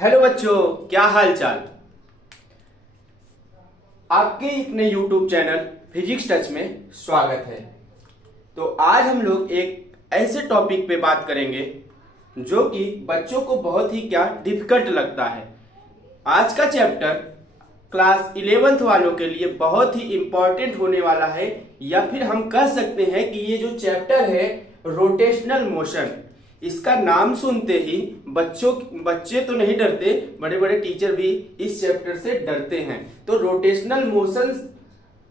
Hello बच्चों, क्या हाल चाल। आपके अपने YouTube चैनल फिजिक्स टच में स्वागत है। तो आज हम लोग एक ऐसे टॉपिक पे बात करेंगे जो कि बच्चों को बहुत ही डिफिकल्ट लगता है। आज का चैप्टर क्लास 11th वालों के लिए बहुत ही इंपॉर्टेंट होने वाला है, या फिर हम कह सकते हैं कि ये जो चैप्टर है रोटेशनल मोशन, इसका नाम सुनते ही बच्चे तो नहीं डरते, बड़े बड़े टीचर भी इस चैप्टर से डरते हैं। तो रोटेशनल मोशन,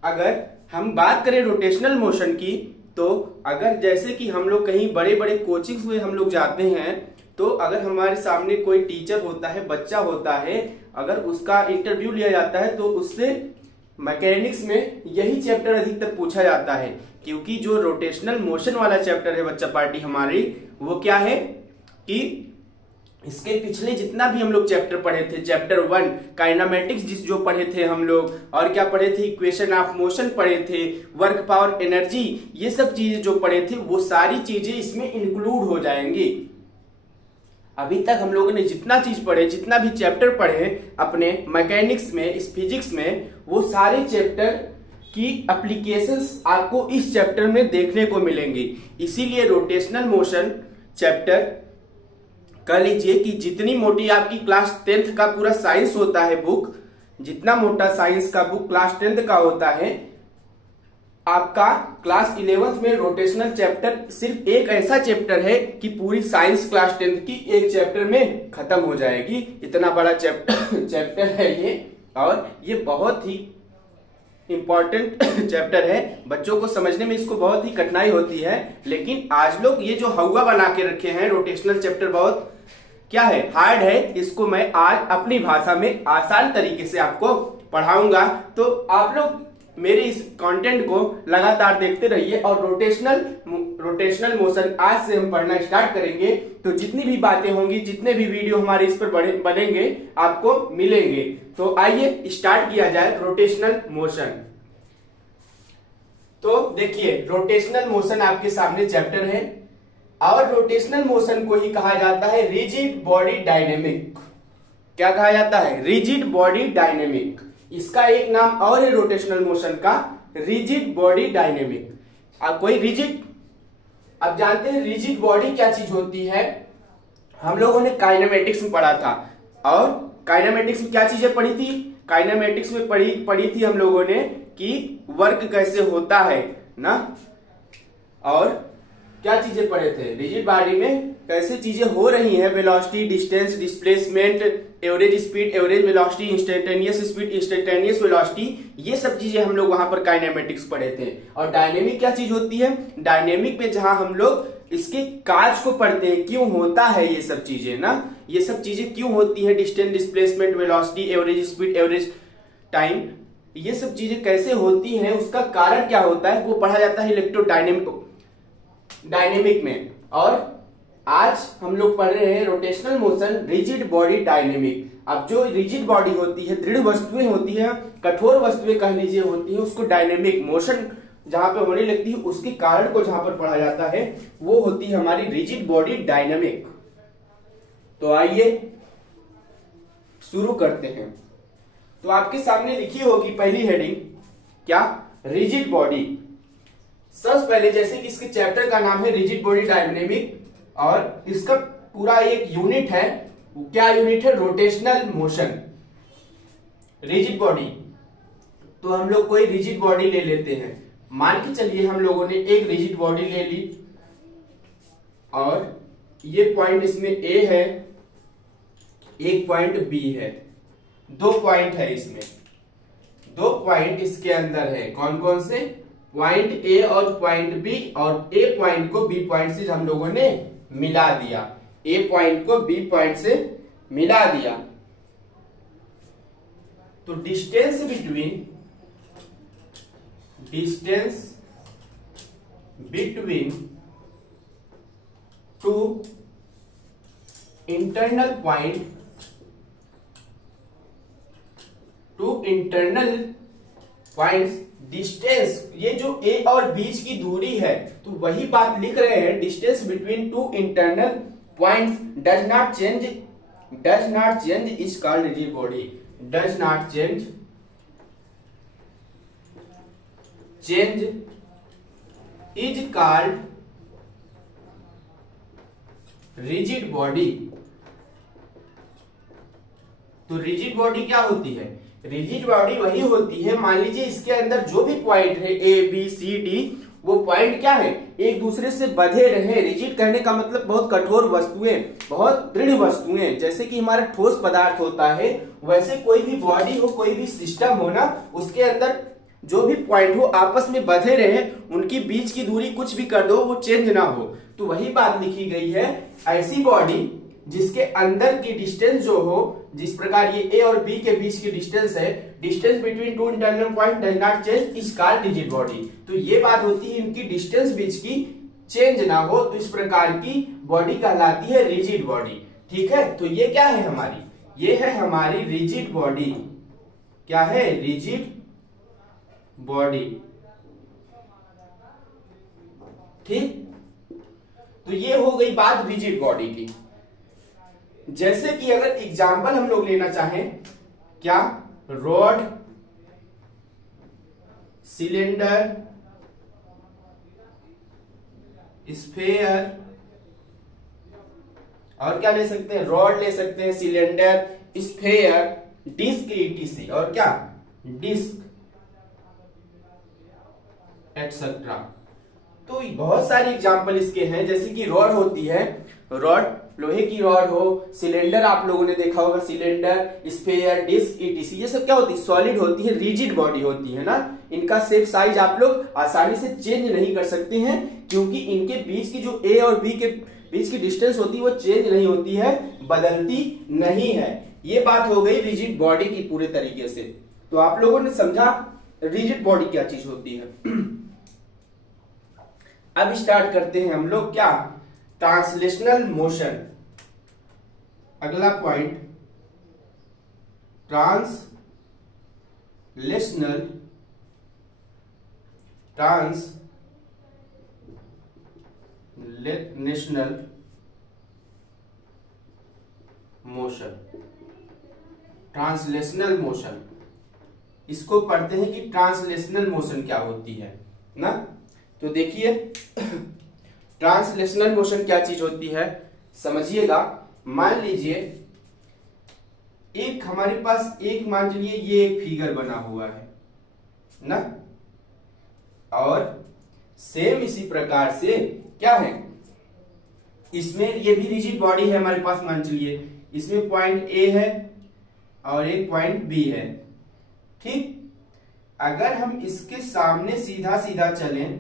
अगर हम बात करें रोटेशनल मोशन की, तो अगर जैसे कि हम लोग कहीं बड़े बड़े कोचिंग्स में हम लोग जाते हैं, तो अगर हमारे सामने कोई टीचर होता है, बच्चा होता है, अगर उसका इंटरव्यू लिया जाता है तो उससे मैकेनिक्स में यही चैप्टर अधिकतर पूछा जाता है, क्योंकि जो रोटेशनल मोशन वाला चैप्टर है बच्चा पार्टी हमारी, वो क्या है कि इसके पिछले जितना भी हम लोग चैप्टर पढ़े थे, चैप्टर 1 काइनेमेटिक्स जो पढ़े थे हम लोग, और क्या पढ़े थे, इक्वेशन ऑफ मोशन पढ़े थे, वर्क पावर एनर्जी, ये सब चीजें जो पढ़े थे वो सारी चीजें इसमें इंक्लूड हो जाएंगी। अभी तक हम लोगों ने जितना चीज पढ़े, जितना भी चैप्टर पढ़े अपने मैकेनिक्स में, इस फिजिक्स में, वो सारे चैप्टर की एप्लीकेशंस आपको इस चैप्टर में देखने को मिलेंगी। इसीलिए रोटेशनल मोशन चैप्टर कह लीजिए कि जितनी मोटी आपकी क्लास 10th का पूरा साइंस होता है बुक, जितना मोटा साइंस का बुक क्लास 10th का होता है, आपका क्लास 11th में रोटेशनल चैप्टर सिर्फ एक ऐसा चैप्टर है कि पूरी साइंस क्लास 10th की एक चैप्टर में खत्म हो जाएगी। इतना बड़ा चैप्टर है ये, और ये बहुत ही इंपॉर्टेंट चैप्टर है। बच्चों को समझने में इसको बहुत ही कठिनाई होती है, लेकिन आज लोग ये जो हवा बना के रखे हैं, रोटेशनल चैप्टर बहुत क्या है, हार्ड है। इसको मैं आज अपनी भाषा में आसान तरीके से आपको पढ़ाऊंगा। तो आप लोग मेरे इस कंटेंट को लगातार देखते रहिए, और रोटेशनल मोशन आज से हम पढ़ना स्टार्ट करेंगे। तो जितनी भी बातें होंगी, जितने भी वीडियो हमारे इस पर बनेंगे, आपको मिलेंगे। तो आइए स्टार्ट किया जाए रोटेशनल मोशन। तो देखिए, रोटेशनल मोशन आपके सामने चैप्टर है, और रोटेशनल मोशन को ही कहा जाता है रिजिड बॉडी डायनेमिक। क्या कहा जाता है? Rigid body dynamic. इसका एक नाम और है रोटेशनल मोशन का, रिजिड बॉडी डायनेमिक। अब कोई रिजिड, अब जानते हैं रिजिड बॉडी क्या चीज होती है। हम लोगों ने काइनेमेटिक्स में पढ़ा था, और काइनेमेटिक्स में क्या चीजें पढ़ी थी? काइनेमेटिक्स में पढ़ी थी हम लोगों ने कि वर्क कैसे होता है ना, और क्या चीजें पढ़े थे, रिजिड बॉडी में कैसे चीजें हो रही हैं, velocity, distance, displacement, average speed, average velocity, instantaneous speed, instantaneous velocity, ये सब चीजें हम लोग वहां पर काइनेमेटिक्स पढ़े थे। और डायनेमिक क्या चीज होती है? डायनेमिक में जहां हम लोग इसके काज को पढ़ते हैं, क्यों होता है ये सब चीजें ना, ये सब चीजें क्यों होती है, distance, displacement, velocity, average speed, average time, ये सब चीजें कैसे होती हैं, उसका कारण क्या होता है, वो पढ़ा जाता है डायनेमिक में। और आज हम लोग पढ़ रहे हैं rotational motion, rigid body dynamic. अब जो रिजिड बॉडी होती है, दृढ़ वस्तुएं होती है, कठोर वस्तुएं कह लीजिए होती है, उसको डायनेमिक मोशन जहां पे होने लगती है, उसके कारण को जहां पर पढ़ा जाता है, वो होती है हमारी रिजिड बॉडी डायनेमिक। तो आइए शुरू करते हैं। तो आपके सामने लिखी होगी पहली हेडिंग, क्या? Rigid body. सबसे पहले, जैसे कि इसके चैप्टर का नाम है रिजिड बॉडी डायनेमिक, और इसका पूरा एक यूनिट है, क्या यूनिट है? Rotational motion, rigid body. तो हम लोग कोई रिजिड बॉडी ले लेते हैं, मान के चलिए हम लोगों ने एक रिजिड बॉडी ले ली, और ये पॉइंट इसमें ए है, एक पॉइंट बी है, दो पॉइंट है इसमें, दो पॉइंट इसके अंदर है। कौन कौन से? पॉइंट ए और पॉइंट बी, और ए पॉइंट को बी पॉइंट से हम लोगों ने मिला दिया, ए पॉइंट को बी पॉइंट से मिला दिया। तो distance between two internal points, distance, ये जो ए और बीच की दूरी है, तो वही बात लिख रहे हैं, distance between two internal points does not change does not change is called rigid body. Does not change is called rigid body. तो रिजिड बॉडी क्या होती है? रिजिड बॉडी वही होती है, मान लीजिए इसके अंदर जो भी पॉइंट है ए बी सी डी, वो पॉइंट क्या है, एक दूसरे से बंधे रहे। रिजिड कहने का मतलब बहुत कठोर वस्तुएं, बहुत दृढ़ वस्तुएं, जैसे कि हमारा ठोस पदार्थ होता है, वैसे कोई भी बॉडी हो, कोई भी सिस्टम हो ना, उसके अंदर जो भी पॉइंट हो आपस में बंधे रहे, उनकी बीच की दूरी कुछ भी कर दो वो चेंज ना हो। तो वही बात लिखी गई है, ऐसी बॉडी जिसके अंदर की डिस्टेंस जो हो, जिस प्रकार ये ए और बी के बीच की डिस्टेंस है, distance between two internal point does not change is called rigid body. तो ये बात होती है इनकी डिस्टेंस बीच की चेंज ना हो, तो इस प्रकार की बॉडी कहलाती है रिजिड बॉडी। ठीक है, तो ये क्या है हमारी, ये है हमारी रिजिड बॉडी। क्या है? Rigid body. ठीक, तो ये हो गई बात रिजिड बॉडी की। जैसे कि अगर एग्जाम्पल हम लोग लेना चाहें, क्या, रॉड, सिलेंडर, स्फेयर, और क्या ले सकते हैं, रॉड ले सकते हैं, सिलेंडर, स्फेयर, डिस्क ईटीसी, और क्या, डिस्क एटसेट्रा। तो बहुत सारे एग्जाम्पल इसके हैं, जैसे कि रॉड होती है, रॉड लोहे की रॉड हो, सिलेंडर आप लोगों ने देखा होगा, सिलेंडर, स्फेयर, डिस्क ईटीसी, ये सब क्या होती है, सॉलिड होती है, रिजिड बॉडी होती है ना। इनका शेप साइज आप लोग आसानी से चेंज नहीं कर सकते हैं, क्योंकि इनके बीच की जो ए और बी के बीच की डिस्टेंस होती है वो चेंज नहीं होती है, बदलती नहीं है। ये बात हो गई रिजिड बॉडी की पूरे तरीके से। तो आप लोगों ने समझा रिजिड बॉडी क्या चीज होती है। अब स्टार्ट करते हैं हम लोग क्या, ट्रांसलेशनल मोशन। अगला point, translational motion. Translational motion, इसको पढ़ते हैं कि ट्रांसलेशनल मोशन क्या होती है ना। तो देखिए ट्रांसलेशनल मोशन क्या चीज होती है, समझिएगा। मान लीजिए एक हमारे पास, एक मान लीजिए ये एक फिगर बना हुआ है ना, और सेम इसी प्रकार से क्या है, इसमें ये भी रिजिड बॉडी है हमारे पास। मान लीजिए इसमें पॉइंट ए है और एक पॉइंट बी है। ठीक, अगर हम इसके सामने सीधा सीधा चलें,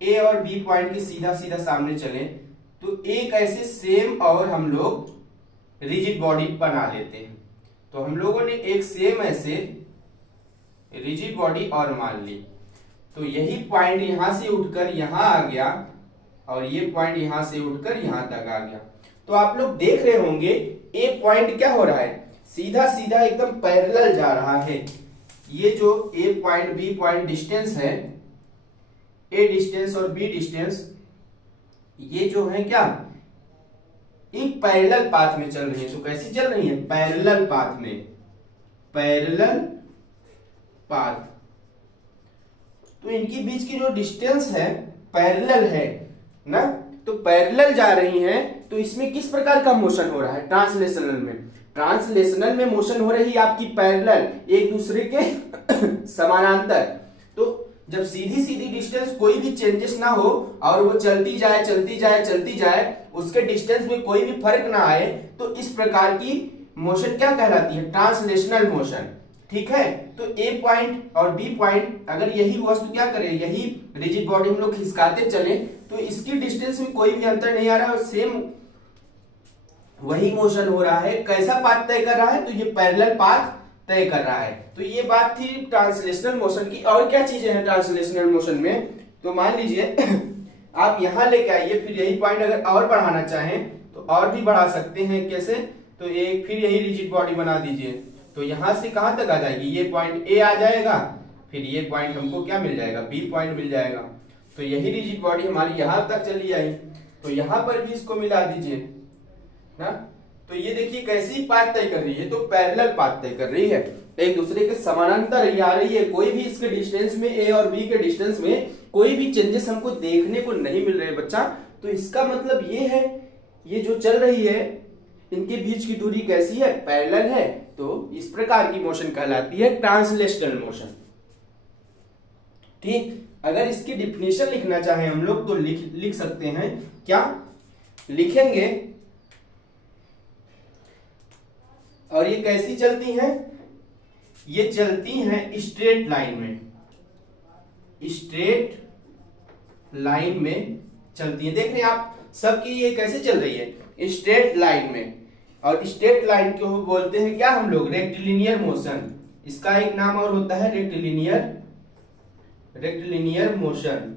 ए और बी पॉइंट के सीधा सीधा सामने चलें, तो एक ऐसे सेम और हम लोग रिजिड बॉडी बना लेते हैं। तो हम लोगों ने एक सेम ऐसे रिजिड बॉडी और मान ली। तो यही पॉइंट यहां से उठकर यहां आ गया, और ये पॉइंट यहां से उठकर यहां तक आ गया। तो आप लोग देख रहे होंगे ए पॉइंट क्या हो रहा है, सीधा सीधा एकदम पैरेलल जा रहा है। ये जो ए पॉइंट बी पॉइंट डिस्टेंस है, ए डिस्टेंस और बी डिस्टेंस, ये जो है क्या, एक पैरेलल पाथ में चल रही है। तो कैसी चल रही है, पैरेलल पाथ में, पैरेलल पाथ। तो इनकी बीच की जो डिस्टेंस है पैरेलल है ना, तो पैरेलल जा रही है। तो इसमें किस प्रकार का मोशन हो रहा है, ट्रांसलेशनल में, ट्रांसलेशनल में मोशन हो रही है आपकी पैरेलल, एक दूसरे के समानांतर। तो जब सीधी सीधी डिस्टेंस कोई भी चेंजेस ना हो और वो चलती जाए चलती जाए चलती जाए, उसके डिस्टेंस में कोई भी फर्क ना आए, तो इस प्रकार की मोशन क्या कहलाती है, ट्रांसलेशनल मोशन। ठीक है, तो ए पॉइंट और बी पॉइंट, अगर यही वस्तु क्या करे, यही रिजिड बॉडी हम लोग खिसकाते चले, तो इसकी डिस्टेंस में कोई भी अंतर नहीं आ रहा है और सेम वही मोशन हो रहा है। कैसा पाथ तय कर रहा है, तो ये पैरेलल पाथ तय कर रहा है। तो ये बात थी ट्रांसलेशनल मोशन की। और क्या चीजें हैं ट्रांसलेशनल मोशन में, तो मान लीजिए आप यहां लेके आइए, फिर यही पॉइंट अगर और बढ़ाना चाहें तो और भी बढ़ा सकते हैं। कैसे, तो एक फिर यही रिजिड बॉडी बना दीजिए। तो यहां से कहां तक आ जाएगी, ये पॉइंट ए आ जाएगा, फिर ये पॉइंट हमको क्या मिल जाएगा, बी पॉइंट मिल जाएगा। तो यही रिजिड बॉडी हमारी यहां तक चली आई, तो यहां पर भी इसको मिला दीजिए ना। तो ये देखिए कैसी पाथ तय कर रही है, तो पैरेलल पाथ तय कर रही है, एक दूसरे के समानांतर ही आ रही है। कोई भी इसके डिस्टेंस में, ए और बी के डिस्टेंस में कोई भी चेंजेस हमको देखने को नहीं मिल रहे बच्चा। तो इसका मतलब ये है, ये जो चल रही है इनके बीच की दूरी कैसी है, पैरेलल है। तो इस प्रकार की मोशन कहलाती है ट्रांसलेशनल मोशन। ठीक, अगर इसकी डिफिनेशन लिखना चाहे हम लोग तो लिख सकते हैं। क्या लिखेंगे, और ये कैसी चलती हैं, ये चलती हैं स्ट्रेट लाइन में, स्ट्रेट लाइन में चलती है। देख रहे हैं आप सबकी ये कैसे चल रही है, स्ट्रेट लाइन में। और स्ट्रेट लाइन को बोलते हैं क्या हम लोग, रेक्टिलिनियर मोशन। इसका एक नाम और होता है रेक्टिलिनियर मोशन।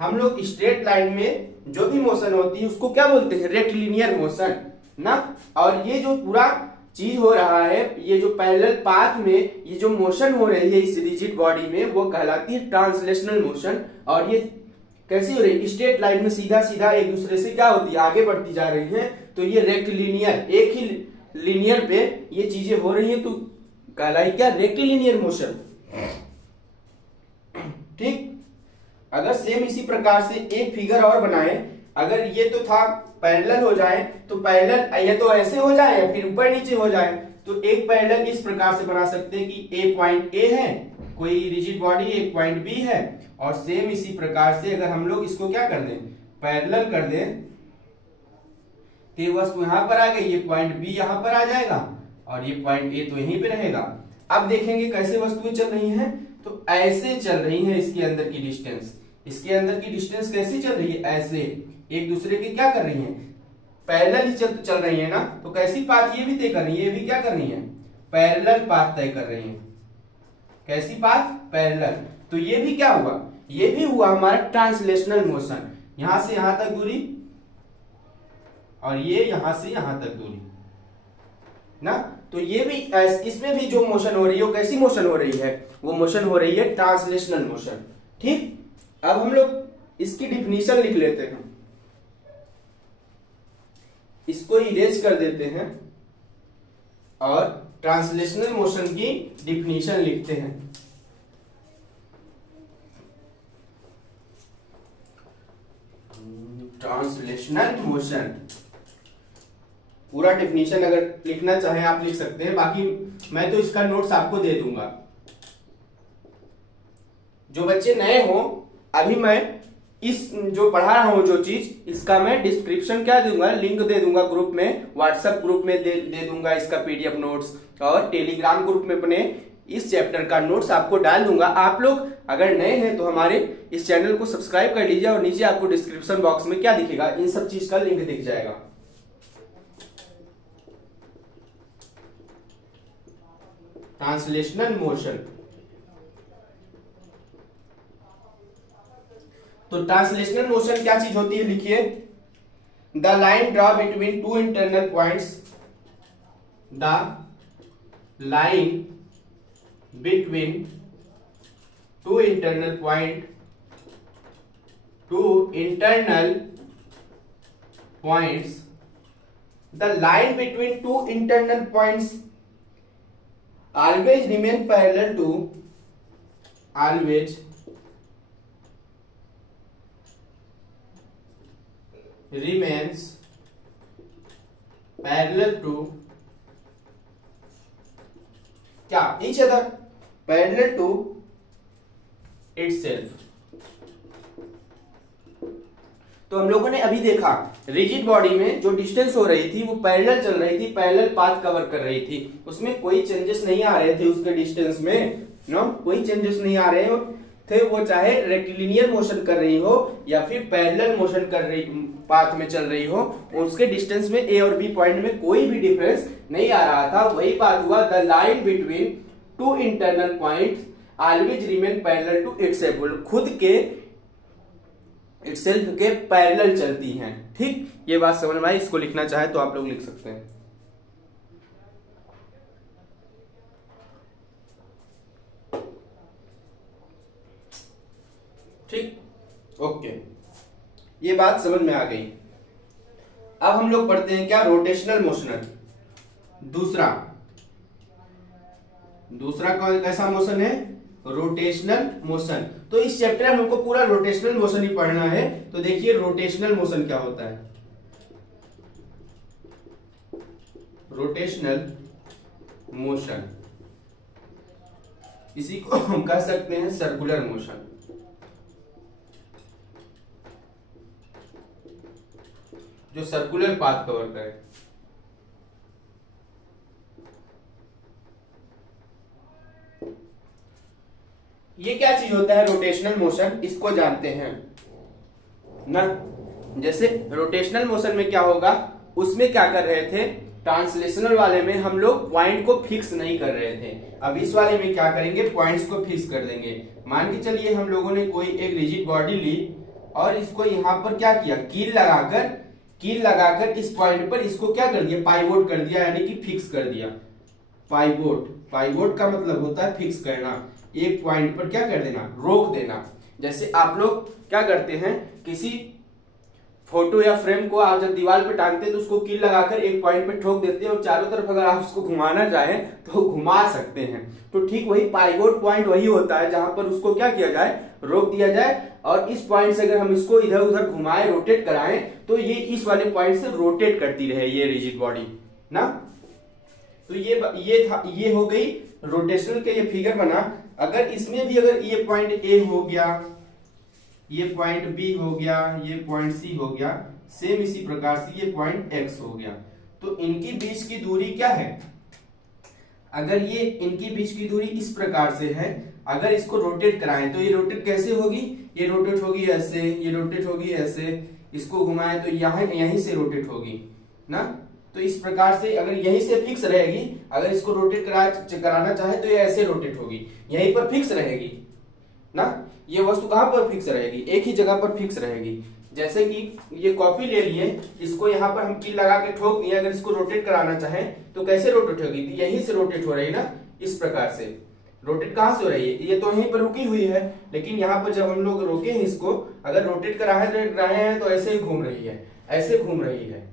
हम लोग स्ट्रेट लाइन में जो भी मोशन होती है उसको क्या बोलते हैं, रेक्टिलिनियर मोशन ना। और ये जो पूरा चीज हो रहा है, ये जो पैरेलल पाथ में ये जो मोशन हो रही है इस रिजिड बॉडी में, वो कहलाती है ट्रांसलेशनल मोशन। और ये कैसी हो रही है, स्ट्रेट लाइन में सीधा सीधा एक दूसरे से क्या होती है, आगे बढ़ती जा रही है। तो ये रेक्टिलिनियर, एक ही लिनियर पे ये चीजें हो रही है, तो कहलाई क्या, रेक्टिलिनियर मोशन। ठीक, अगर सेम इसी प्रकार से एक फिगर और बनाए, अगर ये तो था पैरेलल हो जाए तो पैरेलल, ये तो ऐसे हो जाए फिर ऊपर नीचे हो जाए, तो एक पैरेलल इस प्रकार से बना सकते हैं कि ए पॉइंट ए है, कोई रिजिड बॉडी, एक पॉइंट बी है। और सेम इसी प्रकार से अगर हम लोग इसको क्या कर दें, पैरेलल कर दें, तो ये वस्तु यहां पर आ गई, ये पॉइंट बी यहां पर आ जाएगा और ये पॉइंट ए तो यहीं पे रहेगा। अब देखेंगे कैसे वस्तुएं चल रही हैं, तो ऐसे चल रही हैं। इसके अंदर की डिस्टेंस, इसके अंदर की डिस्टेंस कैसी चल रही है, ऐसे एक दूसरे के क्या कर रही हैं, पैरेलल ही चल रही है ना। तो कैसी पाथ ये भी तय कर रही है, ये भी क्या कर रही है, पैरेलल पाथ तय कर रही है। कैसी पाथ, पैरेलल। तो ये भी क्या हुआ, ये भी हुआ हमारा ट्रांसलेशनल मोशन। यहां से यहां तक दूरी और ये यहां से यहां तक दूरी ना। तो ये भी, इसमें भी जो मोशन हो रही है वो कैसी मोशन हो रही है, वो मोशन हो रही है ट्रांसलेशनल मोशन। ठीक, अब हम लोग इसकी डिफिनीशन लिख लेते हैं, इसको इरेज कर देते हैं और ट्रांसलेशनल मोशन की डिफिनीशन लिखते हैं। ट्रांसलेशनल मोशन पूरा डिफिनीशन अगर लिखना चाहे आप लिख सकते हैं, बाकी मैं तो इसका नोट्स आपको दे दूंगा। जो बच्चे नए हो, अभी मैं इस जो पढ़ा रहा हूं जो चीज, इसका मैं डिस्क्रिप्शन क्या दूंगा, लिंक दे दूंगा ग्रुप में, व्हाट्सएप ग्रुप में दे दूंगा इसका पीडीएफ नोट्स, और टेलीग्राम ग्रुप में अपने इस चैप्टर का नोट्स आपको डाल दूंगा। आप लोग अगर नए हैं तो हमारे इस चैनल को सब्सक्राइब कर लीजिए और नीचे आपको डिस्क्रिप्शन बॉक्स में क्या दिखेगा, इन सब चीज का लिंक दिख जाएगा। ट्रांसलेशनल मोशन, तो ट्रांसलेशनल मोशन क्या चीज होती है, लिखिए, the line draw between two internal points, the line between two internal point, two internal points, the line between two internal points always remain parallel to, always remains parallel to क्या, each other, parallel to itself। तो हम लोगों ने अभी देखा rigid body में जो distance हो रही थी वो पैरेलल चल रही थी, पैरेलल पाथ कवर कर रही थी, उसमें कोई चेंजेस नहीं आ रहे थे उसके डिस्टेंस में, नो कोई चेंजेस नहीं आ रहे थे। वो चाहे रेक्टिलिनियर मोशन कर रही हो या फिर पैरेलल मोशन कर रही, पाथ में चल रही हो, उसके डिस्टेंस में ए और बी पॉइंट में कोई भी डिफरेंस नहीं आ रहा था। वही बात हुआ, the line between two internal points always remain parallel to itself, खुद के इटसेल्फ के पैरेलल चलती हैं। ठीक, ये बात समझ में आई, इसको लिखना चाहे तो आप लोग लिख सकते हैं। ठीक, ओके, ये बात समझ में आ गई। अब हम लोग पढ़ते हैं क्या, रोटेशनल मोशन। दूसरा कैसा मोशन है, रोटेशनल मोशन। तो इस चैप्टर में हमको पूरा रोटेशनल मोशन ही पढ़ना है। तो देखिए रोटेशनल मोशन क्या होता है। रोटेशनल मोशन, इसी को हम कह सकते हैं सर्कुलर मोशन। जो सर्कुलर पाथ कवर करे। ये क्या चीज होता है रोटेशनल मोशन, इसको जानते हैं ना। जैसे रोटेशनल मोशन में क्या होगा, उसमें क्या कर रहे थे, ट्रांसलेशनल वाले में हम लोग पॉइंट को फिक्स नहीं कर रहे थे। अब इस वाले में क्या करेंगे, पॉइंट्स को फिक्स कर देंगे। मान के चलिए हम लोगों ने कोई एक रिजिड बॉडी ली और इसको यहाँ पर क्या किया, कील लगाकर इस पॉइंट पर इसको क्या कर दिया, पाइवोट कर दिया, यानी कि फिक्स कर दिया। पाइवोट का मतलब होता है फिक्स करना, एक पॉइंट पर क्या कर देना, रोक देना। जैसे आप लोग क्या करते हैं, किसी फोटो या फ्रेम को आप जब दीवार पे टांगते हैं तो उसको कील लगाकर एक पॉइंट पे ठोक देते हैं और चारों तरफ अगर आप उसको घुमाना चाहें तो घुमा सकते हैं। तो ठीक वही पाइवोट पॉइंट वही होता है जहां पर उसको क्या किया जाए, रोक दिया जाए। और इस पॉइंट से अगर हम इसको इधर उधर घुमाएं, रोटेट कराएं, तो ये इस वाले पॉइंट से रोटेट करती रहे ये रिजिड बॉडी ना। तो ये हो गई रोटेशनल के, ये फिगर बना। अगर इसमें भी अगर ये पॉइंट ए हो गया, ये पॉइंट बी हो गया, ये पॉइंट सी हो गया, सेम इसी प्रकार से ये पॉइंट एक्स हो गया, तो इनकी बीच की दूरी क्या है, अगर ये इनकी बीच की दूरी इस प्रकार से है, अगर इसको रोटेट कराएं तो ये रोटेट कैसे होगी, ये रोटेट होगी ऐसे, ये रोटेट होगी ऐसे, इसको घुमाएं तो यहीं से रोटेट होगी ना। तो इस प्रकार से अगर यहीं से फिक्स रहेगी, अगर इसको रोटेट कराना चाहे तो ये ऐसे रोटेट होगी, यहीं पर फिक्स रहेगी ना। ये वस्तु कहां पर फिक्स रहेगी, एक ही जगह पर फिक्स रहेगी। जैसे कि ये कॉपी ले लिए, इसको यहाँ पर हम कील लगा के ठोक दिए, अगर इसको रोटेट कराना चाहे तो कैसे रोटेट होगी, यहीं से रोटेट हो रही ना, इस प्रकार से। रोटेट कहां से हो रही है, ये तो यहीं पर रुकी हुई है, लेकिन यहाँ पर जब हम लोग रोके हैं इसको, अगर रोटेट करा रहे हैं तो ऐसे ही घूम रही है, ऐसे घूम रही है।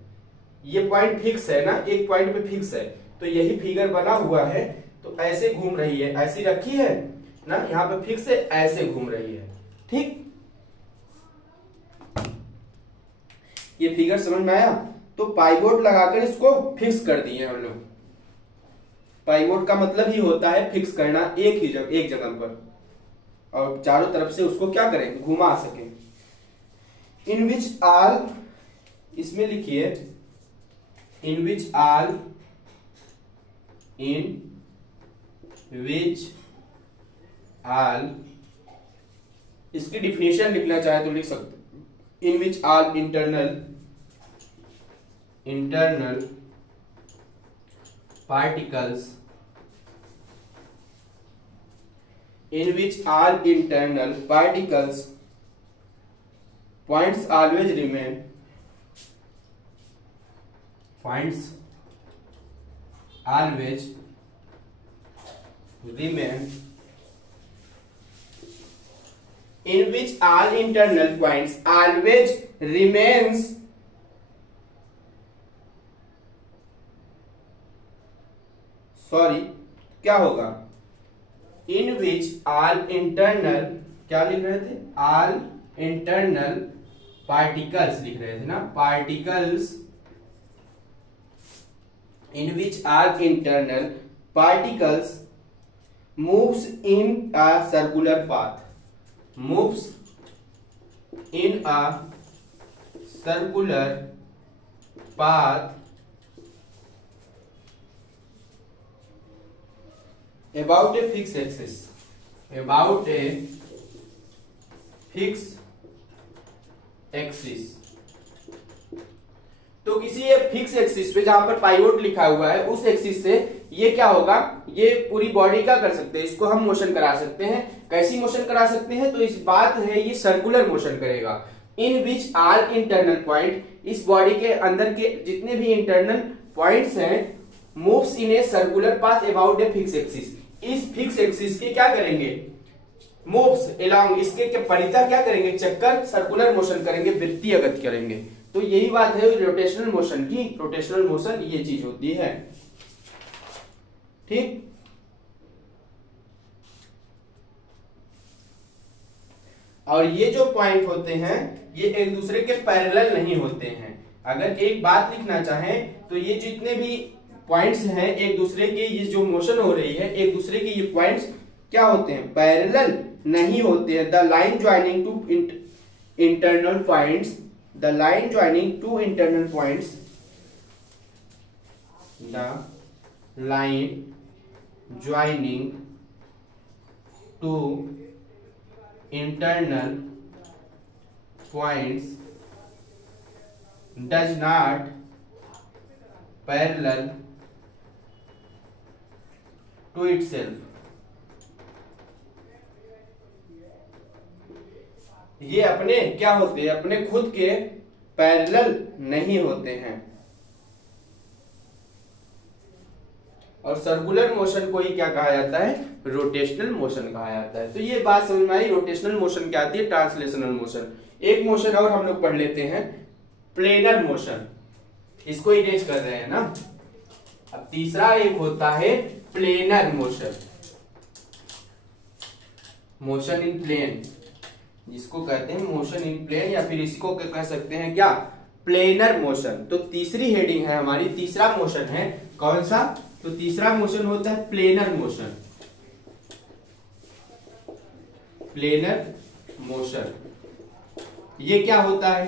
ये पॉइंट फिक्स है ना, एक पॉइंट पे फिक्स है, तो यही फिगर बना हुआ है, तो ऐसे घूम रही है, ऐसी रखी है ना, यहाँ पे फिक्स है, ऐसे घूम रही है। ठीक, ये फिगर समझ में आया। तो पाइवोट लगाकर इसको फिक्स कर दिए हम लोग। पाइवोट का मतलब ही होता है फिक्स करना, एक जगह पर, और चारों तरफ से उसको क्या करें, घुमा सके। इन विच आल, इसमें लिखिए इन विच आल इसकी डिफिनेशन लिखना चाहे तो लिख सकते। इन विच आल internal particles, in which all internal particles points always remain in which all internal points always remains क्या होगा, इन विच ऑल इंटरनल, क्या लिख रहे थे, ऑल इंटरनल पार्टिकल्स लिख रहे थे ना, particles, in which all internal particles moves in a circular path, moves in a circular path about a fixed axis, about a fixed axis। तो किसी एक फिक्स एक्सिस पे जहां पर पाइवोट लिखा हुआ है, उस एक्सिस से ये क्या होगा, ये पूरी बॉडी क्या कर सकते हैं, इसको हम मोशन करा सकते हैं। कैसी मोशन करा सकते हैं, तो इस बात है ये सर्कुलर मोशन करेगा। इन विच आर इंटरनल पॉइंट, इस बॉडी के अंदर के जितने भी इंटरनल पॉइंट्स हैं, moves in a circular path about a fix axis, इस फिक्स एक्सिस के क्या करेंगे, मूव्स अलोंग, इसके परितः क्या करेंगे, चक्कर सर्कुलर मोशन करेंगे, वृत्तीय गति करेंगे। तो यही बात है रोटेशनल मोशन की। रोटेशनल मोशन ये चीज होती है, ठीक। और ये जो पॉइंट होते हैं ये एक दूसरे के पैरेलल नहीं होते हैं। अगर एक बात लिखना चाहें तो ये जितने भी पॉइंट्स हैं एक दूसरे के, ये जो मोशन हो रही है एक दूसरे के, ये पॉइंट्स क्या होते हैं, पैरेलल नहीं होते हैं। The line joining two internal points, the line joining two internal points, the line joining two internal points does not parallel to itself। ये अपने क्या होते हैं, अपने खुद के पैरेलल नहीं होते हैं। और सर्कुलर मोशन को ही क्या कहा जाता है, रोटेशनल मोशन कहा जाता है। तो ये बात समझ में आई, रोटेशनल मोशन क्या आती है, ट्रांसलेशनल मोशन। एक मोशन और हम लोग पढ़ लेते हैं, प्लेनर मोशन। इसको इरेज कर रहे हैं ना। अब तीसरा एक होता है planar motion, motion in plane, जिसको कहते हैं मोशन इन प्लेन, या फिर इसको कह सकते हैं क्या, प्लेनर मोशन। तो तीसरी हेडिंग है हमारी, तीसरा मोशन है कौन सा, तो तीसरा मोशन होता है प्लेनर मोशन। प्लेनर मोशन ये क्या होता है,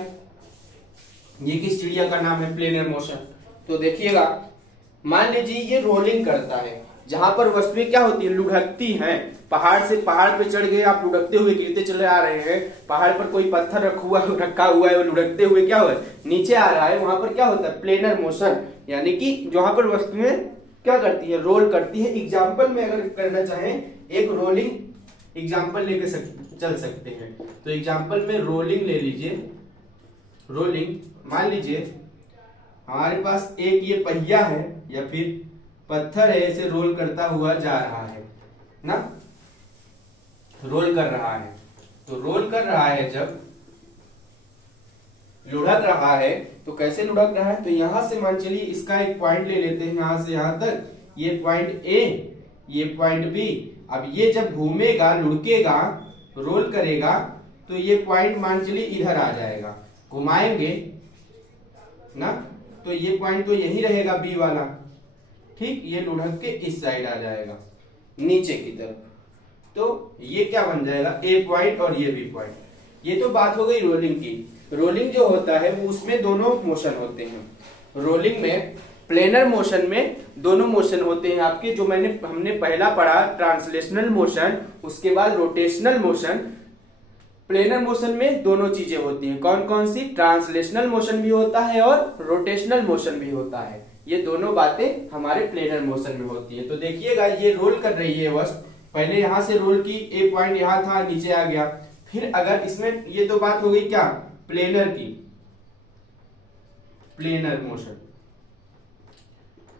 ये किस चिड़िया का नाम है, प्लेनर मोशन। तो देखिएगा, मान लीजिए ये रोलिंग करता है, जहां पर वस्तुएं क्या होती है, लुढ़कती हैं। पहाड़ से पहाड़ पे चढ़ गए आप, लुढ़कते हुए गिरते चले आ रहे हैं। पहाड़ पर कोई पत्थर रखा हुआ है, वो लुढ़कते हुए क्या हुआ नीचे आ रहा है, वहां पर क्या होता है, प्लेनर मोशन। यानी कि जहां पर वस्तुएं क्या करती है, रोल करती है। एग्जाम्पल में अगर करना चाहें, एक रोलिंग एग्जाम्पल लेके चल सकते हैं। तो एग्जाम्पल में रोलिंग ले लीजिए। रोलिंग, मान लीजिए हमारे पास एक ये पहिया है या फिर पत्थर है, ऐसे रोल करता हुआ जा रहा है ना, रोल कर रहा है। तो रोल कर रहा है, जब लुढ़क रहा है तो कैसे लुढ़क रहा है, तो यहां से मान चलिए इसका एक पॉइंट ले लेते हैं, यहां से यहां तक, ये पॉइंट ए, ये पॉइंट बी। अब ये जब घूमेगा, लुढ़केगा, रोल करेगा, तो ये पॉइंट मान चलिए इधर आ जाएगा। घुमाएंगे ना, तो ये पॉइंट तो यही रहेगा बी वाला, ठीक। ये लुढ़क के इस साइड आ जाएगा नीचे की तरफ। तो ये क्या बन जाएगा, ए पॉइंट और ये बी पॉइंट। ये तो बात हो गई रोलिंग की। रोलिंग जो होता है वो उसमें दोनों मोशन होते हैं। रोलिंग में, प्लेनर मोशन में दोनों मोशन होते हैं आपके, जो हमने पहला पढ़ा ट्रांसलेशनल मोशन, उसके बाद रोटेशनल मोशन। प्लेनर मोशन में दोनों चीजें होती हैं, कौन कौन सी, ट्रांसलेशनल मोशन भी होता है और रोटेशनल मोशन भी होता है। ये दोनों बातें हमारे प्लेनर मोशन में होती है। तो देखिएगा, ये रोल कर रही है वस्तु, पहले यहां से रोल की, ए पॉइंट यहां था, नीचे आ गया। फिर अगर इसमें, ये तो बात हो गई क्या, प्लेनर की, प्लेनर मोशन।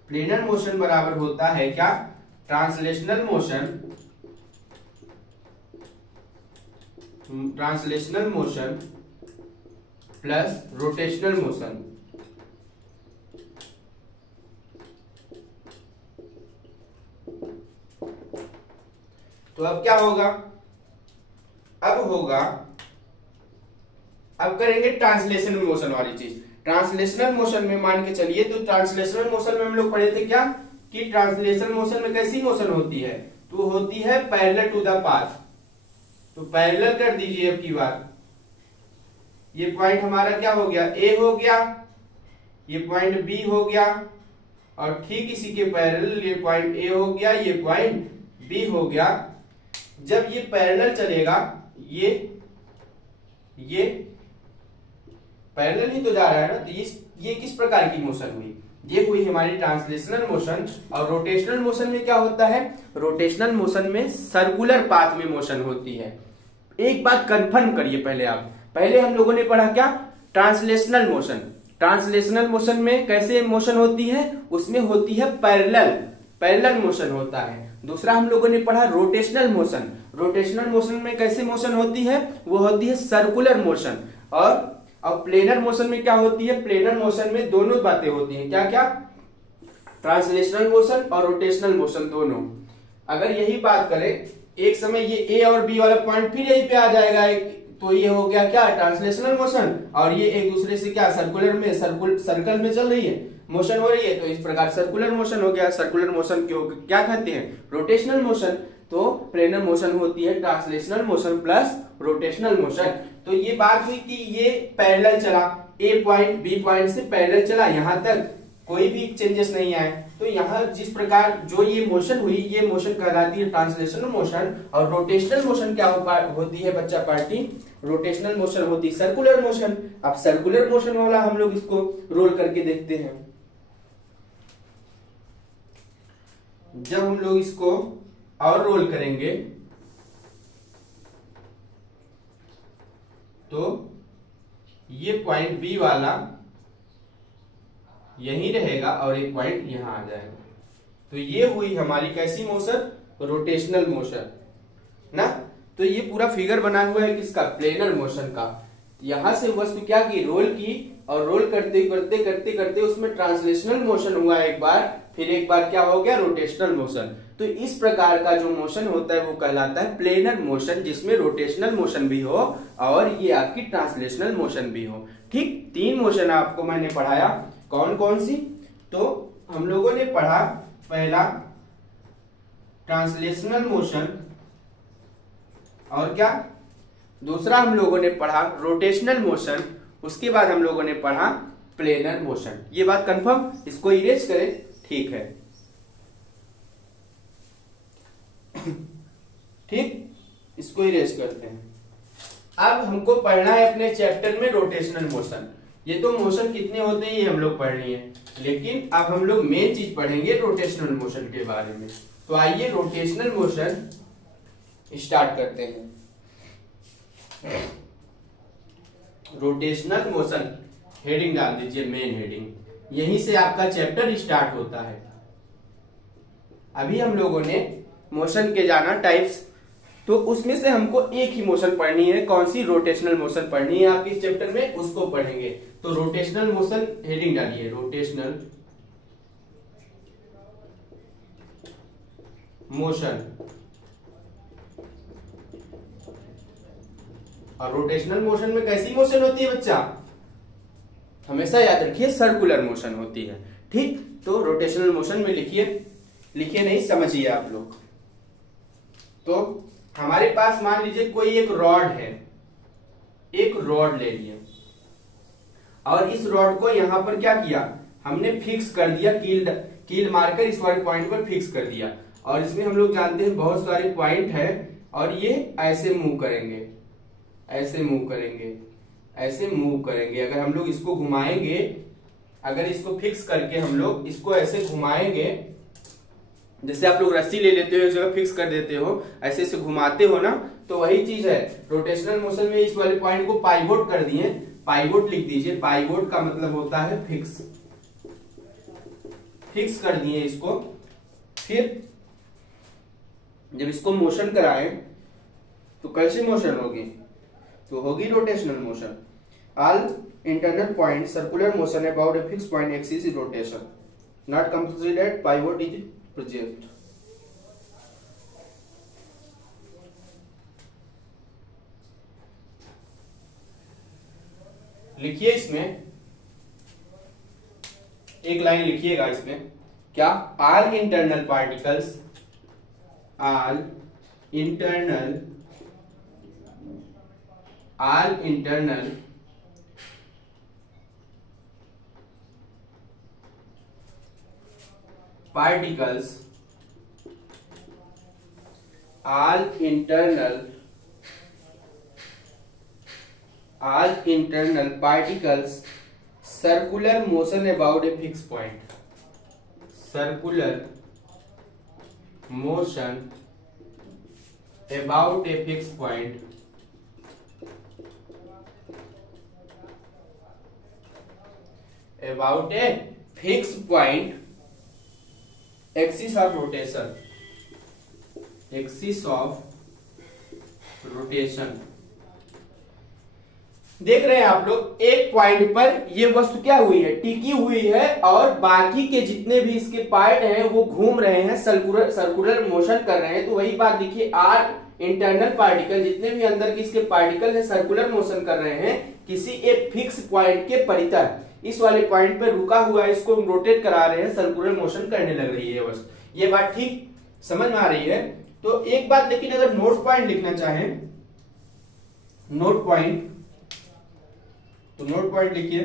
प्लेनर मोशन बराबर होता है क्या, translational motion, translational motion plus rotational motion. तो अब क्या होगा, अब करेंगे ट्रांसलेशनल मोशन वाली चीज। ट्रांसलेशनल मोशन में मान के चलिए, तो ट्रांसलेशनल मोशन में हम लोग पढ़े थे क्या, कि ट्रांसलेशनल मोशन में कैसी मोशन होती है, तो होती है पैरेलल टू द पाथ। तो पैरेलल कर दीजिए अब की बार, ये पॉइंट हमारा क्या हो गया, ए हो गया, ये पॉइंट बी हो गया, और ठीक इसी के पैरेलल ये पॉइंट ए हो गया, ये पॉइंट बी हो गया। जब ये पैरेलल चलेगा, ये पैरेलल ही तो जा रहा है ना, तो ये किस प्रकार की मोशन हुई, ये हुई हमारी ट्रांसलेशनल मोशन। और रोटेशनल मोशन में क्या होता है, रोटेशनल मोशन में सर्कुलर पाथ में मोशन होती है। एक बात कंफर्म करिए पहले आप, पहले हम लोगों ने पढ़ा क्या, ट्रांसलेशनल मोशन। ट्रांसलेशनल मोशन में कैसे मोशन होती है, उसमें होती है पैरेलल मोशन होता है। दूसरा हम लोगों ने पढ़ा रोटेशनल मोशन। रोटेशनल मोशन में कैसे मोशन होती है, वो होती है सर्कुलर मोशन। और प्लेनर मोशन में क्या होती है, प्लेनर मोशन में दोनों बातें होती हैं, क्या क्या, ट्रांसलेशनल मोशन और रोटेशनल मोशन दोनों। अगर यही बात करें, एक समय ये ए और बी वाला पॉइंट फिर यहीं पे आ जाएगा, तो ये हो गया क्या, ट्रांसलेशनल मोशन, और ये एक दूसरे से क्या, सर्कुलर में सर्कल में चल रही है, मोशन हो रही है, तो इस प्रकार सर्कुलर मोशन हो गया। सर्कुलर मोशन को क्या कहते हैं, रोटेशनल मोशन। तो प्लेनर मोशन होती है translational motion plus rotational motion. तो ये बात हुई कि ये पैरेलल चला, ए पॉइंट बी पॉइंट से पैरेलल चला, यहां तक कोई भी चेंजेस नहीं आए। तो यहाँ जिस प्रकार जो ये मोशन हुई, ये मोशन कहलाती है ट्रांसलेशनल मोशन। और रोटेशनल मोशन क्या होती है बच्चा पार्टी, रोटेशनल मोशन होती है सर्कुलर मोशन। अब सर्कुलर मोशन वाला हम लोग इसको रोल करके देखते हैं। जब हम लोग इसको और रोल करेंगे तो ये पॉइंट बी वाला यही रहेगा और एक पॉइंट यहां आ जाएगा। तो ये हुई हमारी कैसी मोशन, रोटेशनल मोशन ना। तो ये पूरा फिगर बना हुआ है किसका, प्लेनर मोशन का। यहां से वस्तु क्या की, रोल की, और रोल करते करते करते करते उसमें ट्रांसलेशनल मोशन हुआ एक बार, फिर एक बार क्या हो गया, रोटेशनल मोशन। तो इस प्रकार का जो मोशन होता है वो कहलाता है प्लेनर मोशन, जिसमें रोटेशनल मोशन भी हो और ये आपकी ट्रांसलेशनल मोशन भी हो। ठीक, 3 मोशन आपको मैंने पढ़ाया, कौन कौन सी, तो हम लोगों ने पढ़ा पहला ट्रांसलेशनल मोशन, और क्या, दूसरा हम लोगों ने पढ़ा रोटेशनल मोशन, उसके बाद हम लोगों ने पढ़ा प्लेनर मोशन। ये बात कंफर्म, इसको इरेज करें, ठीक है। ठीक, इसको इरेज करते हैं। अब हमको पढ़ना है अपने चैप्टर में रोटेशनल मोशन। ये तो मोशन कितने होते हैं ये हम लोग पढ़ लिए, लेकिन अब हम लोग मेन चीज पढ़ेंगे रोटेशनल मोशन के बारे में। तो आइए रोटेशनल मोशन स्टार्ट करते हैं। रोटेशनल मोशन हेडिंग डाल दीजिए, मेन हेडिंग, यहीं से आपका चैप्टर स्टार्ट होता है। अभी हम लोगों ने मोशन के जाना टाइप्स, तो उसमें से हमको एक ही मोशन पढ़नी है, कौन सी, रोटेशनल मोशन पढ़नी है आपके इस चैप्टर में, उसको पढ़ेंगे। तो रोटेशनल मोशन हेडिंग डालिए, रोटेशनल मोशन। और रोटेशनल मोशन में कैसी मोशन होती है बच्चा, हमेशा याद रखिए सर्कुलर मोशन होती है। ठीक, तो रोटेशनल मोशन में लिखिए, लिखिए नहीं, समझिए आप लोग। तो हमारे पास मान लीजिए कोई एक रॉड है, एक रॉड ले लिए, और इस रॉड को यहां पर क्या किया, हमने फिक्स कर दिया, कील मारकर इस वाले पॉइंट पर फिक्स कर दिया। और इसमें हम लोग जानते हैं बहुत सारे पॉइंट है, और ये ऐसे मूव करेंगे, ऐसे मूव करेंगे, ऐसे मूव करेंगे। अगर हम लोग इसको घुमाएंगे, अगर इसको फिक्स करके हम लोग इसको ऐसे घुमाएंगे, जैसे आप लोग रस्सी ले लेते हो एक जगह फिक्स कर देते हो, ऐसे ऐसे घुमाते हो ना, तो वही चीज है रोटेशनल मोशन में। इस वाले पॉइंट को पाइवोट कर दिए, पाइवोट लिख दीजिए। पाइवोट का मतलब होता है फिक्स, फिक्स कर दिए इसको। फिर जब इसको मोशन कराएं तो कैसे मोशन होगी, तो होगी rotational motion. All internal point circular motion about a fix point axis is rotation, not considered pivot is present. लिखिए, इसमें एक लाइन लिखिएगा इसमें, क्या, all internal particles, all internal particles, all internal particles circular motion about a fixed point, circular motion about a fixed point, about a fixed point, axis of rotation, axis of rotation। देख रहे हैं आप लोग, एक point पर ये वस्तु क्या हुई है, टिकी हुई है, और बाकी के जितने भी इसके पार्ट हैं वो घूम रहे हैं, सर्कुलर मोशन कर रहे हैं। तो वही बात देखिए, आर इंटरनल पार्टिकल, जितने भी अंदर के इसके पार्टिकल है सर्कुलर मोशन कर रहे हैं किसी एक फिक्स पॉइंट के परितः। इस वाले पॉइंट पे रुका हुआ है, इसको रोटेट करा रहे हैं, सर्कुलर मोशन करने लग रही है वस्तु। ये बात ठीक समझ में आ रही है। तो एक बात, लेकिन अगर नोट पॉइंट लिखना चाहें, नोट पॉइंट, तो नोट पॉइंट लिखिए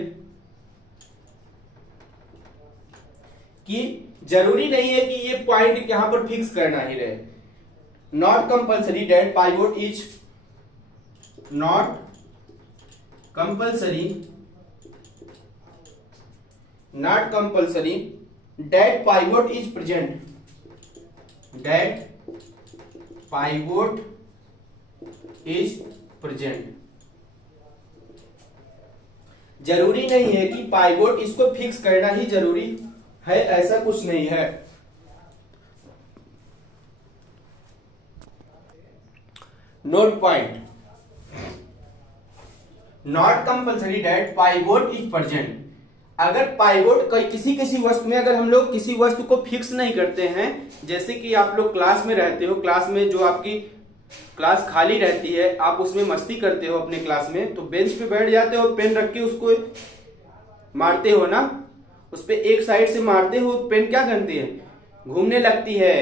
कि जरूरी नहीं है कि ये पॉइंट यहां पर फिक्स करना ही रहे। Not compulsory that pivot is, not compulsory, not compulsory that pivot is present, that pivot is present. जरूरी नहीं है कि पाइवोट इसको फिक्स करना ही जरूरी है, ऐसा कुछ नहीं है। Note point, not compulsory that pivot is present. अगर पाइवोट किसी किसी वस्तु में, अगर हम लोग किसी वस्तु को फिक्स नहीं करते हैं, जैसे कि आप लोग क्लास में रहते हो, क्लास में जो आपकी क्लास खाली रहती है, आप उसमें मस्ती करते हो अपने क्लास में, तो बेंच पे बैठ जाते हो, पेन रख के उसको मारते हो ना, उस पे एक साइड से मारते हो, पेन क्या करती है, घूमने लगती है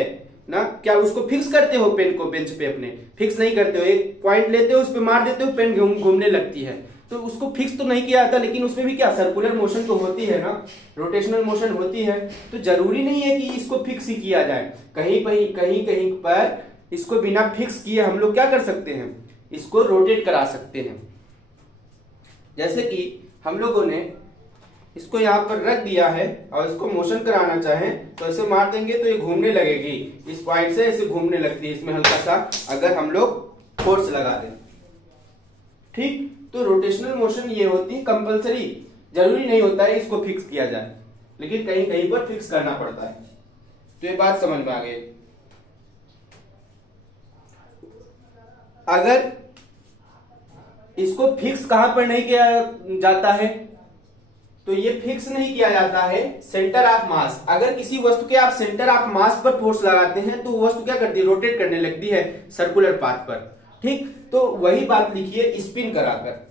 ना। क्या उसको फिक्स करते हो पेन को बेंच पे अपने? फिक्स नहीं करते हो, एक पॉइंट लेते हो, उस पे मार देते हो, पेन घूमने लगती है। तो उसको फिक्स तो नहीं किया जाता, लेकिन उसमें भी क्या सर्कुलर मोशन तो होती है ना, रोटेशनल मोशन होती है। तो जरूरी नहीं है कि इसको फिक्स ही किया जाए। कहीं कहीं पर इसको बिना फिक्स किए हम लोग क्या कर सकते हैं, इसको रोटेट करा सकते हैं। जैसे कि हम लोगों ने इसको यहाँ पर रख दिया है और इसको मोशन कराना चाहें तो ऐसे मार देंगे तो ये घूमने लगेगी, इस पॉइंट से ऐसे घूमने लगती है, इसमें हल्का सा अगर हम लोग फोर्स लगा दें। ठीक, तो रोटेशनल मोशन ये होती है कंपलसरी, जरूरी नहीं होता है इसको फिक्स किया जाए, लेकिन कहीं कहीं पर फिक्स करना पड़ता है। तो ये बात समझ में आ गई। अगर इसको फिक्स कहां पर नहीं किया जाता है, तो ये फिक्स नहीं किया जाता है सेंटर ऑफ मास। अगर किसी वस्तु के आप सेंटर ऑफ मास पर फोर्स लगाते हैं तो वस्तु क्या करती है, रोटेट करने लगती है सर्कुलर पाथ पर। ठीक, तो वही बात लिखिए स्पिन कराकर,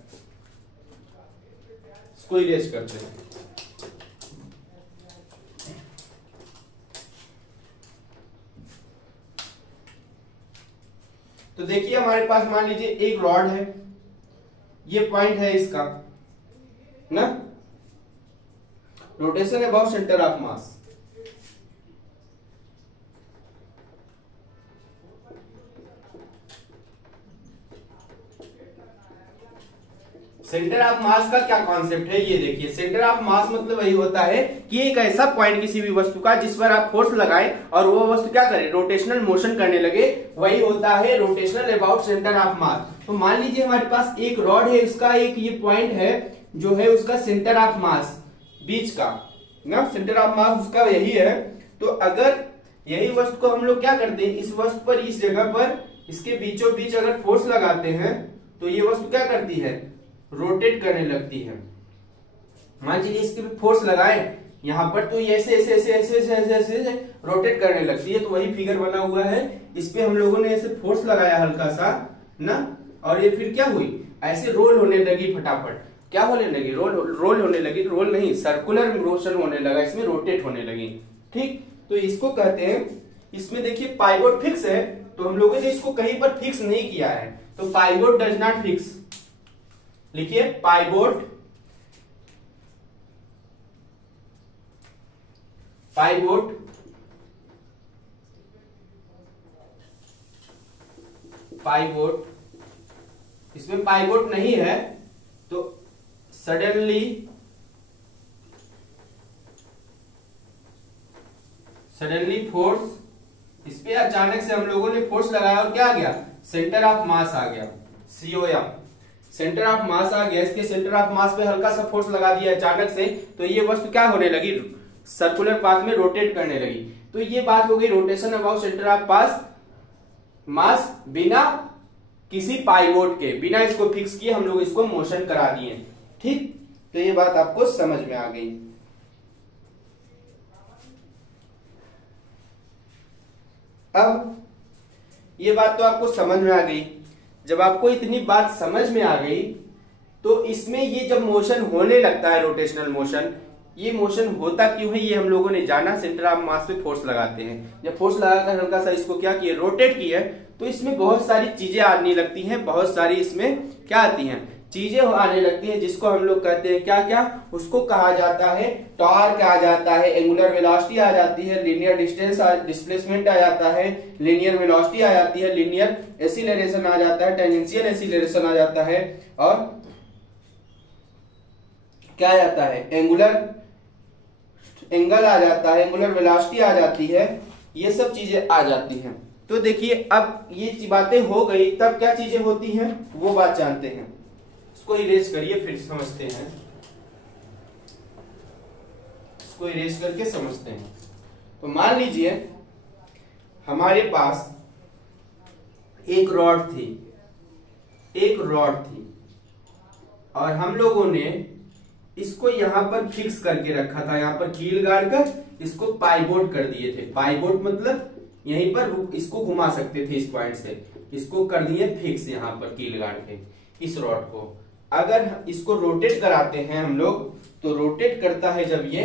इसको इरेज करते हैं। तो देखिए हमारे पास मान लीजिए एक रॉड है, ये पॉइंट है इसका ना, rotation about centre of mass. Centre of mass का क्या कॉन्सेप्ट है, ये देखिए। सेंटर ऑफ मास मतलब वही होता है कि एक ऐसा पॉइंट किसी भी वस्तु का जिस पर आप फोर्स लगाएं और वो वस्तु क्या करे, रोटेशनल मोशन करने लगे, वही होता है rotational about centre of mass. तो मान लीजिए हमारे पास एक रॉड है, उसका एक ये पॉइंट है जो है उसका सेंटर ऑफ मास बीच का ना, सेंटर ऑफ मास उसका यही है। तो अगर यही वस्तु को हम लोग क्या करते हैं, इस वस्तु पर, इस जगह पर, इसके बीचों बीच अगर फोर्स लगाते हैं तो ये वस्तु क्या करती है, रोटेट करने लगती है। मान लीजिए इसके फोर्स लगाए यहां पर, तो ये ऐसे ऐसे ऐसे ऐसे ऐसे ऐसे ऐसे ऐसे रोटेट करने लगती है। तो वही फिगर बना हुआ है, इस पे हम लोगों ने ऐसे फोर्स लगाया हल्का सा ना, और ये फिर क्या हुई, ऐसे रोल होने लगी फटाफट। क्या होने लगी, रोल होने लगी, रोल नहीं सर्कुलर मोशन होने लगा, इसमें रोटेट होने लगी। ठीक, तो इसको कहते हैं, इसमें देखिए पाइवोट फिक्स है, तो हम लोगों ने इसको कहीं पर फिक्स नहीं किया है, तो पाइवोट डज नॉट फिक्स। लिखिए पाइवोट, पाइवोट पाइवोट, इसमें पाइवोट नहीं है, तो सडनली फोर्स, इस पे अचानक से हम लोगों ने फोर्स लगाया और क्या आ गया, सेंटर ऑफ मास आ गया, COM, सेंटर ऑफ मास आ गया। इसके सेंटर ऑफ मास पे हल्का सा फोर्स लगा दिया अचानक से, तो ये वस्तु क्या होने लगी, सर्कुलर पाथ में रोटेट करने लगी। तो ये बात हो गई rotation about centre of mass बिना किसी पाइवोट के बिना इसको फिक्स किए हम लोग इसको मोशन करा दिए। ठीक, तो ये बात आपको समझ में आ गई। अब ये बात तो आपको समझ में आ गई। जब आपको इतनी बात समझ में आ गई तो इसमें ये जब मोशन होने लगता है, रोटेशनल मोशन, ये मोशन होता क्यों है ये हम लोगों ने जाना। सेंटर ऑफ मास पे फोर्स लगाते हैं, जब फोर्स लगाकर हल्का सा इसको क्या किए, रोटेट किए, तो इसमें बहुत सारी चीजें आने लगती हैं, बहुत सारी इसमें क्या आती हैं, चीजें आने लगती हैं, जिसको हम लोग कहते हैं क्या क्या, उसको कहा जाता है टॉर्क आ जाता है, एंगुलर वेलोसिटी आ जाती है, लीनियर डिस्टेंस डिस्प्लेसमेंट आ जाता है, लीनियर वेलोसिटी आ जाती है, लीनियर एक्सीलरेशन आ जाता है, टेंजेंशियल एक्सीलरेशन आ जाता है, और क्या आ जाता है, एंगुलर एंगल आ जाता है, एंगुलर वेलोसिटी आ जाती है, ये सब चीजें आ जाती हैं। तो देखिए अब ये बातें हो गई, तब क्या चीजें होती हैं वो बात जानते हैं। इसको इरेज करिए फिर समझते हैं, इसको इरेज करके समझते हैं। तो मान लीजिए हमारे पास एक रॉड थी, और हम लोगों ने इसको यहां पर फिक्स करके रखा था, यहां पर कील गाड़ कर इसको पाइवोट कर दिए थे। पाइवोट मतलब यहीं पर इसको घुमा सकते थे, इस पॉइंट से इसको कर दिए फिक्स यहां पर कील गाड़ के इस रॉड को। अगर इसको रोटेट कराते हैं हम लोग, तो रोटेट करता है जब ये,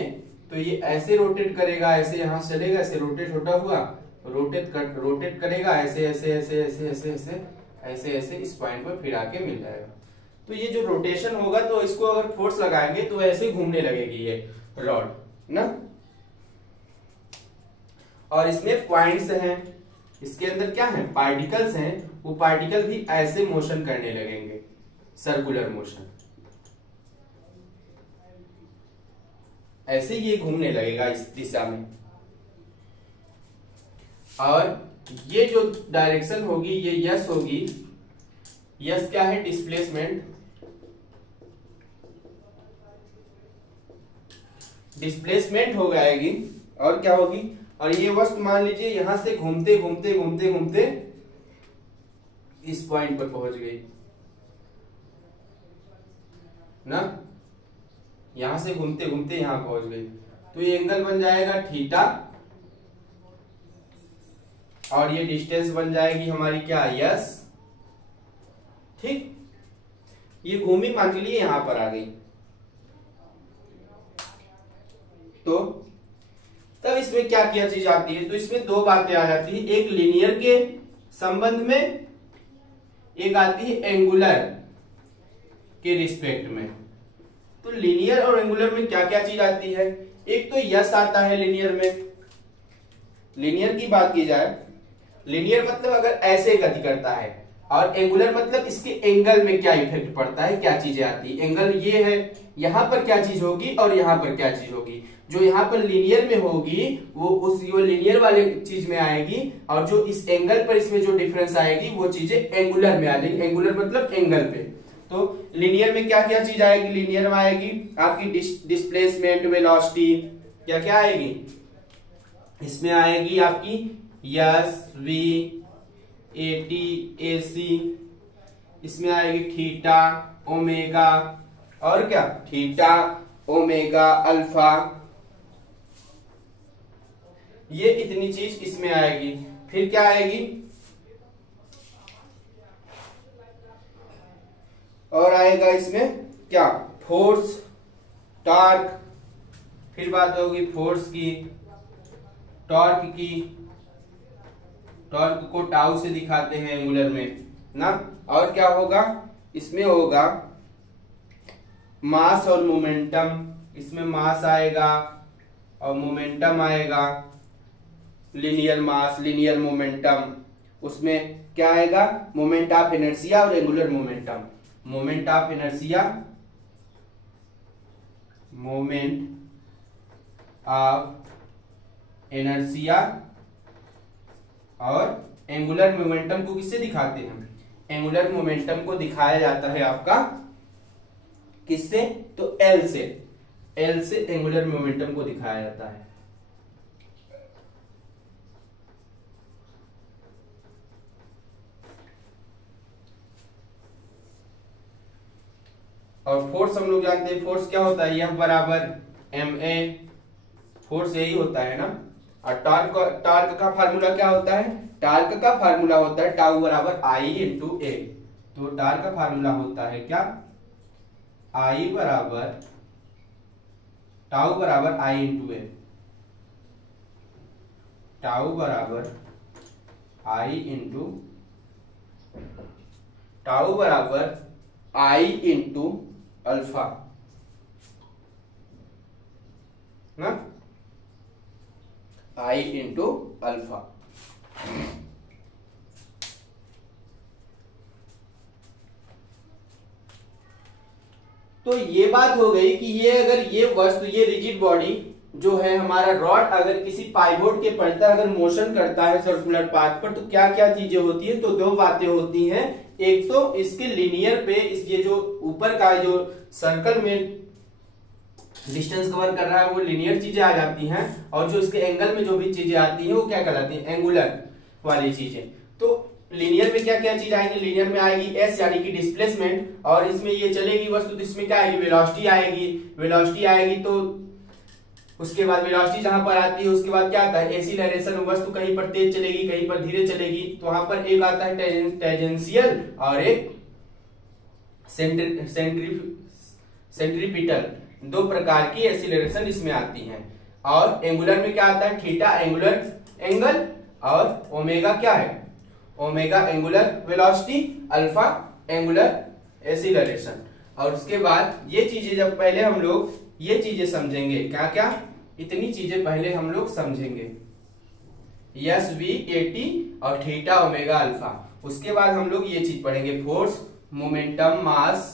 तो ये ऐसे रोटेट करेगा, ऐसे यहां से चलेगा, ऐसे रोटेट होता हुआ रोटेट करेगा, ऐसे ऐसे ऐसे ऐसे ऐसे ऐसे ऐसे ऐसे इस पॉइंट पर फिर आके मिल जाएगा। तो ये जो रोटेशन होगा, तो इसको अगर फोर्स लगाएंगे तो ऐसे घूमने लगेगी ये रॉड ना। और इसमें पॉइंट्स हैं, इसके अंदर क्या है, पार्टिकल्स हैं, वो पार्टिकल भी ऐसे मोशन करने लगेंगे, सर्कुलर मोशन, ऐसे ये घूमने लगेगा इस दिशा में। और ये जो डायरेक्शन होगी ये यस होगी, यस क्या है, डिस्प्लेसमेंट, डिस्प्लेसमेंट हो जाएगी। और क्या होगी, और ये वस्तु मान लीजिए यहां से घूमते घूमते घूमते घूमते इस पॉइंट पर पहुंच गई ना, यहां से घूमते घूमते यहां पहुंच गई, तो ये एंगल बन जाएगा थीटा, और ये डिस्टेंस बन जाएगी हमारी क्या, यस। ठीक, ये घूमी मान के लिए यहां पर आ गई। तो तब इसमें क्या क्या चीज आती है, तो इसमें दो बातें आ जाती है, एक लीनियर के संबंध में, एक आती है एंगुलर के रिस्पेक्ट में। तो लीनियर और एंगुलर में क्या क्या चीज आती है, एक तो यस आता है लीनियर में। लीनियर की बात की जाए, लीनियर मतलब अगर ऐसे गति करता है, और एंगुलर मतलब इसके एंगल में क्या इफेक्ट पड़ता है, क्या चीजें आती है। एंगल ये है, यहां पर क्या चीज होगी और यहां पर क्या चीज होगी। जो यहाँ पर लीनियर में होगी वो लीनियर वाले चीज में आएगी, और जो इस एंगल पर इसमें जो डिफरेंस आएगी वो चीजें एंगुलर में आ जाएगी। एंगुलर मतलब एंगल पे। तो लीनियर में क्या क्या चीज आएगी, लीनियर में आएगी आपकी डिस्प्लेसमेंट, वेलोसिटी, क्या क्या आएगी इसमें, आएगी आपकी यस, वी, एटी, एसी, इसमें आएगी थीटा, ओमेगा, और क्या, थीटा, ओमेगा, अल्फा, ये इतनी चीज इसमें आएगी। फिर क्या आएगी, और आएगा इसमें क्या, फोर्स, टॉर्क, फिर बात होगी फोर्स की, टॉर्क की, टॉर्क को टाउ से दिखाते हैं एंगुलर में ना। और क्या होगा, इसमें होगा मास और मोमेंटम, इसमें मास आएगा और मोमेंटम आएगा, लीनियर मास, लीनियर मोमेंटम, उसमें क्या आएगा, मोमेंट ऑफ इनर्शिया और angular momentum. Moment of inertia, moment of inertia, और एंगुलर मोमेंटम को किससे दिखाते हैं, एंगुलर मोमेंटम को दिखाया जाता है आपका किससे, तो एल से, एल से एंगुलर मोमेंटम को दिखाया जाता है। और फोर्स हम लोग जानते हैं, फोर्स क्या होता है, F बराबर ma, फोर्स यही होता है ना। और टॉर्क का फार्मूला क्या होता है, टॉर्क का फार्मूला होता है टाउ बराबर I इंटू ए। तो टॉर्क का फार्मूला होता है क्या, I बराबर टाउ बराबर I इंटू ए, टाउ बराबर I इंटू, टाउ बराबर I इंटू अल्फा ना, I इंटू अल्फा। तो ये बात हो गई कि ये अगर ये वस्तु, ये रिजिड बॉडी जो है हमारा रॉड अगर किसी पाइवोट के पड़ता है, अगर मोशन करता है सर्कुलर पाथ पर, तो क्या क्या चीजें होती है, तो दो बातें होती हैं। एक तो इसके लीनियर पे ये जो ऊपर का जो सर्कल में डिस्टेंस कवर कर रहा है वो लीनियर चीजें आ जाती हैं, और जो इसके एंगल में जो भी चीजें आती हैं वो क्या कहलाती हैं, एंगुलर वाली चीजें। तो लीनियर में क्या क्या चीज आएंगी, लीनियर में आएगी एस यानी कि डिस्प्लेसमेंट, और इसमें ये चलेगी वस्तु तो इसमें क्या आएगी, वेलोसिटी आएगी। वेलोसिटी आएगी तो उसके बाद वेलोसिटी जहां पर आती है उसके बाद क्या आता है, एक्सीलरेशन, वस्तु कहीं पर तेज चलेगी कहीं पर धीरे चलेगी। तो वहां पर एक आता है टेंजेंशियल और एक सेंट्रीपिटल, दो प्रकार की एक्सीलरेशन इसमें आती हैं। और एंगुलर में क्या आता है, थीटा एंगुलर एंगल, और ओमेगा क्या है, omega angular velocity, alpha angular acceleration. और उसके बाद ये चीजें जब पहले हम लोग ये चीजें समझेंगे, क्या क्या, इतनी चीजें पहले हम लोग समझेंगे, एस वी ए टी और थीटा ओमेगा अल्फा। उसके बाद हम लोग ये चीज पढ़ेंगे, फोर्स, मोमेंटम, मास,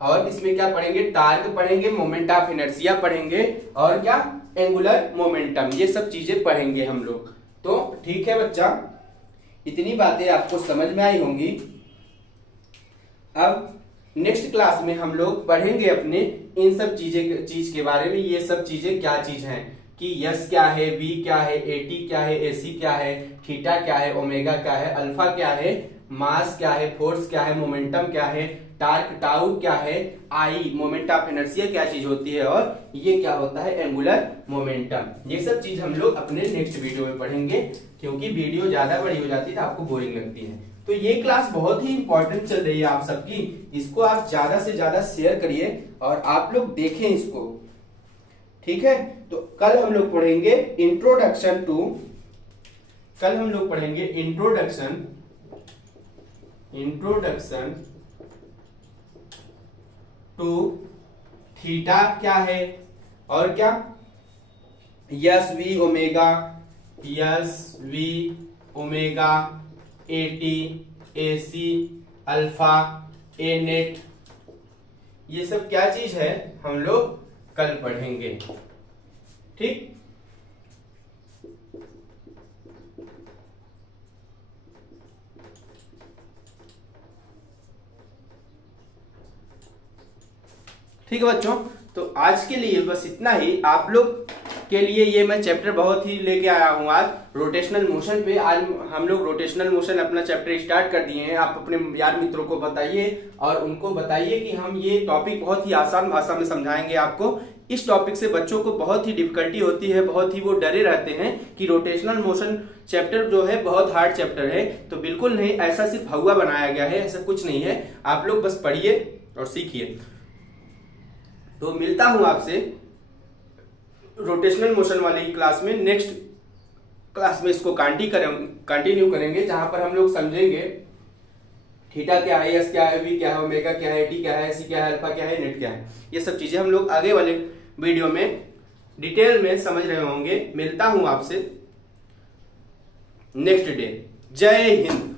और इसमें क्या पढ़ेंगे, टार्क पढ़ेंगे, मोमेंट ऑफ इनर्शिया पढ़ेंगे, और क्या, एंगुलर मोमेंटम, ये सब चीजें पढ़ेंगे हम लोग। तो ठीक है बच्चा, इतनी बातें आपको समझ में आई होंगी। अब नेक्स्ट क्लास में हम लोग पढ़ेंगे अपने इन सब चीज के बारे में, ये सब चीजें क्या चीज हैं, कि यस क्या है, बी क्या है, एटी क्या है, एसी क्या है, थीटा क्या है, ओमेगा क्या है, अल्फा क्या है, मास क्या है, फोर्स क्या है, मोमेंटम क्या है, टार्क टाउ क्या है, आई मोमेंट ऑफ इनर्शिया क्या चीज होती है, और ये क्या होता है, एंगुलर मोमेंटम। ये सब चीज हम लोग अपने नेक्स्ट वीडियो में पढ़ेंगे, क्योंकि वीडियो ज्यादा बड़ी हो जाती है तो आपको बोरिंग लगती है। तो ये क्लास बहुत ही इंपॉर्टेंट चल रही है आप सबकी, इसको आप ज्यादा से ज्यादा शेयर करिए और आप लोग देखें इसको, ठीक है। तो कल हम लोग पढ़ेंगे इंट्रोडक्शन टू, कल हम लोग पढ़ेंगे इंट्रोडक्शन टू थीटा क्या है, और क्या, S V omega, S V omega, AT, AC, alpha, A net, ये सब क्या चीज है हम लोग कल पढ़ेंगे, ठीक। ठीक है बच्चों, तो आज के लिए बस इतना ही। आप लोग के लिए ये मैं चैप्टर बहुत ही लेके आया हूँ आज रोटेशनल मोशन पे। आज हम लोग रोटेशनल मोशन अपना चैप्टर स्टार्ट कर दिए हैं। आप अपने यार मित्रों को बताइए और उनको बताइए कि हम ये टॉपिक बहुत ही आसान भाषा में समझाएंगे आपको। इस टॉपिक से बच्चों को बहुत ही डिफिकल्टी होती है, बहुत ही वो डरे रहते हैं कि रोटेशनल मोशन चैप्टर जो है बहुत हार्ड चैप्टर है। तो बिल्कुल नहीं, ऐसा सिर्फ हवा बनाया गया है, ऐसा कुछ नहीं है। आप लोग बस पढ़िए और सीखिए। तो मिलता हूं आपसे रोटेशनल मोशन वाली क्लास में। नेक्स्ट क्लास में इसको कंटिन्यू करेंगे, जहां पर हम लोग समझेंगे थीटा क्या है, एस क्या है, वी क्या है, ओमेगा क्या है, टी क्या है, सी क्या है, अल्फा क्या है, नेट क्या है। ये सब चीजें हम लोग आगे वाले वीडियो में डिटेल में समझ रहे होंगे। मिलता हूं आपसे नेक्स्ट डे। जय हिंद।